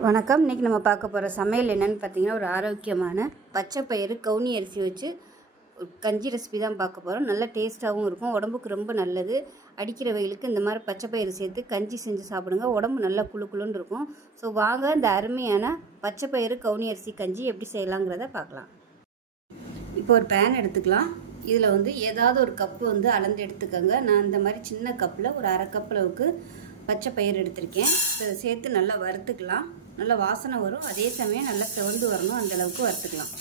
வணக்கம். இன்றைக்கி நம்ம பார்க்க போகிற சமையல் என்னென்னு பார்த்தீங்கன்னா, ஒரு ஆரோக்கியமான பச்சை பயிறு கவுனி அரிசி வச்சு கஞ்சி ரெசிபி தான் பார்க்க போகிறோம். நல்ல டேஸ்ட்டாகவும் இருக்கும், உடம்புக்கு ரொம்ப நல்லது. அடிக்கிற வெயிலுக்கு இந்த மாதிரி பச்சை பயிறு சேர்த்து கஞ்சி செஞ்சு சாப்பிடுங்க, உடம்பு நல்லா குளுன்னு இருக்கும். ஸோ வாங்க இந்த அருமையான பச்சை பயிறு கவுனி அரிசி கஞ்சி எப்படி செய்யலாங்கிறத பார்க்கலாம். இப்போ ஒரு பேன் எடுத்துக்கலாம். இதில் வந்து ஏதாவது ஒரு கப்பு வந்து அளந்து எடுத்துக்கோங்க. நான் இந்த மாதிரி சின்ன கப்பில் ஒரு அரை கப் அளவுக்கு பச்சை பயிறு எடுத்திருக்கேன். இதை சேர்த்து நல்லா வறுத்துக்கலாம். நல்லா வாசனை வரும், அதே சமயம் நல்லா செவந்து வரணும், அந்த அளவுக்கு வறுத்துக்கலாம்.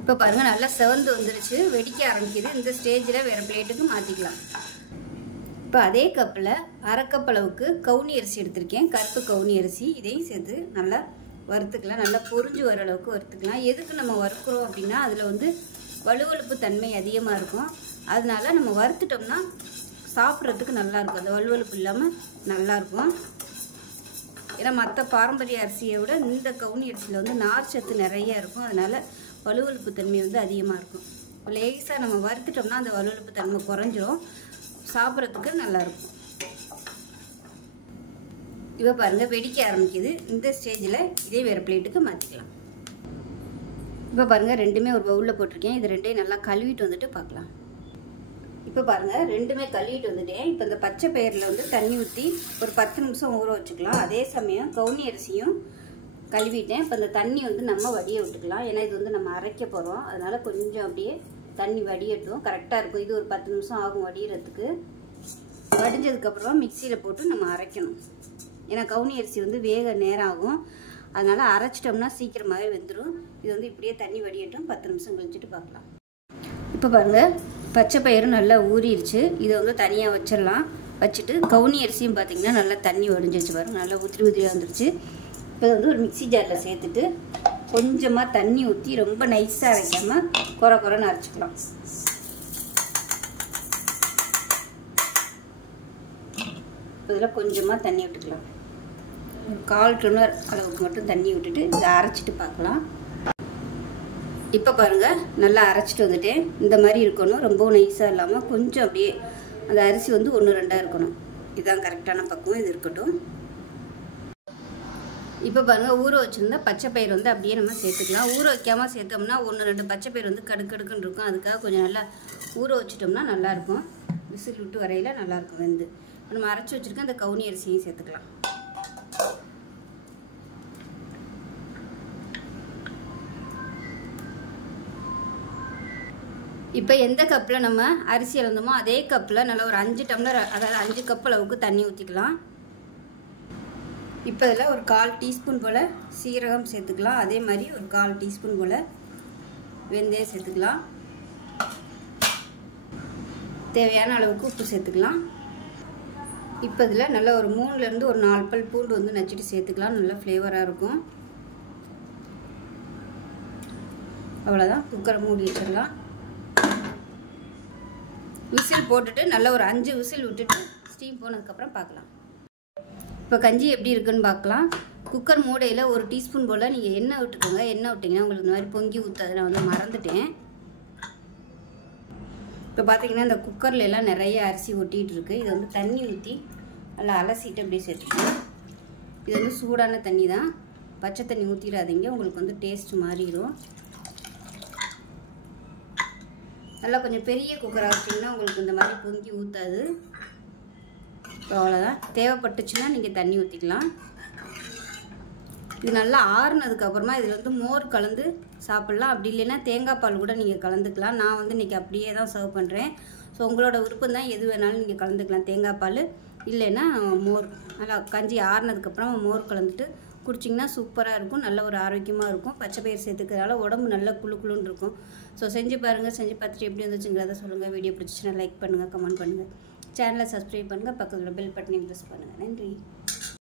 இப்போ பாருங்கள், நல்லா செவந்து வந்துருச்சு, வெடிக்க ஆரம்பிக்குது. இந்த ஸ்டேஜில் வேறு பிளேட்டுக்கு மாற்றிக்கலாம். இப்போ அதே கப்பில் அரை கப் அளவுக்கு கவுனி அரிசி எடுத்திருக்கேன், கருப்பு கவுனி அரிசி. இதையும் சேர்த்து நல்லா வறுத்துக்கலாம். நல்லா பொரிஞ்சு வர அளவுக்கு வறுத்துக்கலாம். எதுக்கு நம்ம வறுக்கிறோம் அப்படின்னா, அதில் வந்து வலுவழுப்பு தன்மை அதிகமாக இருக்கும். அதனால நம்ம வறுத்துட்டோம்னா சாப்பிட்றதுக்கு நல்லாயிருக்கும், அந்த வலுவழுப்பு இல்லாமல் நல்லாயிருக்கும். ஏன்னா மற்ற பாரம்பரிய அரிசியை விட இந்த கவுனி அரிசியில் வந்து நார் சத்து நிறைய இருக்கும், அதனால் வலுவழுப்பு தன்மை வந்து அதிகமாக இருக்கும். லேசாக நம்ம வறுத்துட்டோம்னா அந்த வலுவழுப்பு தன்மை குறைஞ்சிரும், சாப்பிட்றதுக்கு நல்லாயிருக்கும். இப்போ பாருங்கள், வெடிக்க ஆரம்பிக்குது. இந்த ஸ்டேஜில் இதே வேறு பிளேட்டுக்கு மாற்றிக்கலாம். இப்போ பாருங்கள், ரெண்டுமே ஒரு பவுலில் போட்டிருக்கேன். இது ரெண்டையும் நல்லா கழுவிட்டு வந்துட்டு பார்க்கலாம். இப்போ பாருங்கள், ரெண்டுமே கழுவிட்டு வந்துட்டேன். இப்போ இந்த பச்சை பயிரில் வந்து தண்ணி ஊற்றி ஒரு 10 நிமிஷம் ஊற வச்சுக்கலாம். அதே சமயம் கவுனி அரிசியும் கழுவிட்டேன். இப்போ இந்த தண்ணி வந்து நம்ம வடிய விட்டுக்கலாம். ஏன்னா இது வந்து நம்ம அரைக்க போகிறோம், அதனால் கொஞ்சம் அப்படியே தண்ணி வடியட்டும், கரெக்டாக இருக்கும். இது ஒரு 10 நிமிஷம் ஆகும் வடிகிறதுக்கு. வடிஞ்சதுக்கப்புறம் மிக்சியில் போட்டு நம்ம அரைக்கணும். ஏன்னா கவுனி அரிசி வந்து வேக நேரம் ஆகும், அதனால் அரைச்சிட்டோம்னா சீக்கிரமாகவே வெந்துடும். இது வந்து இப்படியே தண்ணி வடியட்டும், 10 நிமிஷம் கழிச்சுட்டு பார்க்கலாம். இப்போ பாருங்கள், பச்சை பயிறு நல்லா ஊறிடுச்சு. இதை வந்து தனியாக வச்சிடலாம். வச்சுட்டு கவுனி அரிசியும் பார்த்திங்கன்னா நல்லா தண்ணி வடிஞ்சிச்சு பாருங்கள், நல்லா உதிரியாக வந்துருச்சு. இப்போ வந்து ஒரு மிக்சி ஜாரில் சேர்த்துட்டு கொஞ்சமாக தண்ணி ஊற்றி ரொம்ப நைஸாக அரைக்காமல் குறைன்னு அரைச்சிக்கலாம். இதில் கொஞ்சமாக தண்ணி விட்டுக்கலாம். 1/4 டம்ளர் அளவுக்கு மட்டும் தண்ணி விட்டுட்டு இதை அரைச்சிட்டு பார்க்கலாம். இப்போ பாருங்கள், நல்லா அரைச்சிட்டு வந்துட்டேன். இந்த மாதிரி இருக்கணும், ரொம்ப நைஸாக இல்லாமல் கொஞ்சம் அப்படியே அந்த அரிசி வந்து 1-2 இருக்கணும். இதுதான் கரெக்டான பக்குவம், இது இருக்கட்டும். இப்போ பாருங்கள், ஊற வச்சுருந்தா பச்சை பயிர் வந்து அப்படியே நம்ம சேர்த்துக்கலாம். ஊற வைக்காமல் சேர்த்தோம்னா 1-2 பச்சை பயிர் வந்து கடுக்குன்னு இருக்கும். அதுக்காக கொஞ்சம் நல்லா ஊற வச்சுட்டோம்னா நல்லாயிருக்கும், விசில் விட்டு வரையில் நல்லாயிருக்கும் வெந்து. நம்ம அரைச்சி வச்சுருக்க அந்த கவுனி அரிசியும் சேர்த்துக்கலாம். இப்போ எந்த கப்பில் நம்ம அரிசி அளந்தோமோ அதே கப்பில் நல்லா ஒரு 5 டம்ளர், அதாவது 5 கப் அளவுக்கு தண்ணி ஊற்றிக்கலாம். இப்போ இதில் ஒரு 1/4 டீஸ்பூன் போல் சீரகம் சேர்த்துக்கலாம். அதே மாதிரி ஒரு 1/4 டீஸ்பூன் போல் வெந்தயம் சேர்த்துக்கலாம். தேவையான அளவுக்கு உப்பு சேர்த்துக்கலாம். இப்போ இதில் நல்லா ஒரு 3லேருந்து ஒரு 4 பல் பூண்டு வந்து நச்சுட்டு சேர்த்துக்கலாம், நல்லா ஃப்ளேவராக இருக்கும். அவ்வளோதான், குக்கரை மூடி வச்சிடலாம். விசில் போட்டுட்டு நல்லா ஒரு 5 விசில் விட்டுட்டு ஸ்டீம் போனதுக்கப்புறம் பார்க்கலாம். இப்போ கஞ்சி எப்படி இருக்குன்னு பார்க்கலாம். குக்கர் மூடையில் ஒரு டீஸ்பூன் போல் நீங்கள் எண்ணெய் விட்டுக்கோங்க. எண்ணெய் விட்டிங்கன்னா உங்களுக்கு இந்த மாதிரி பொங்கி ஊற்றாது, நான் வந்து மறந்துட்டேன். இப்போ பார்த்தீங்கன்னா இந்த குக்கரில் எல்லாம் நிறைய அரிசி ஒட்டிகிட்டு இருக்குது. இதை வந்து தண்ணி ஊற்றி நல்லா அலசிட்டு அப்படியே சேர்த்துக்கலாம். இது வந்து சூடான தண்ணி தான், பச்சை தண்ணி ஊற்றிடாதீங்க, உங்களுக்கு வந்து டேஸ்ட் மாறிடும். நல்லா கொஞ்சம் பெரிய குக்கராக வச்சிங்கன்னா உங்களுக்கு இந்த மாதிரி பொங்கி ஊற்றாது. அவ்வளோதான், தேவைப்பட்டுச்சுன்னா நீங்கள் தண்ணி ஊற்றிக்கலாம். இது நல்லா ஆறுனதுக்கப்புறமா இதில் வந்து மோர் கலந்து சாப்பிட்லாம். அப்படி இல்லைன்னா தேங்காய் பால் கூட நீங்கள் கலந்துக்கலாம். நான் வந்து இன்றைக்கி அப்படியே தான் சர்வ் பண்ணுறேன். ஸோ உங்களோட விருப்பம் தான், எது வேணாலும் நீங்கள் கலந்துக்கலாம். தேங்காய் பால் இல்லைன்னா மோர். நல்லா கஞ்சி ஆறுனதுக்கப்புறம் மோர் கலந்துட்டு குடிச்சிங்கன்னா சூப்பராக இருக்கும், நல்ல ஒரு ஆரோக்கியமாக இருக்கும். பச்சை பயிர் சேர்த்துக்கிறதால உடம்பு நல்லா குளுன்னு இருக்கும். ஸோ செஞ்சு பாருங்கள், செஞ்சு பார்த்துட்டு எப்படி வந்துச்சுங்கிறத சொல்லுங்கள். வீடியோ பிடிச்சிச்சுன்னா லைக் பண்ணுங்கள், கமெண்ட் பண்ணுங்கள், சேனலை சப்ஸ்கிரைப் பண்ணுங்கள், பக்கத்தில் பெல் பட்டனையும் ப்ரெஸ் பண்ணுங்கள். நன்றி.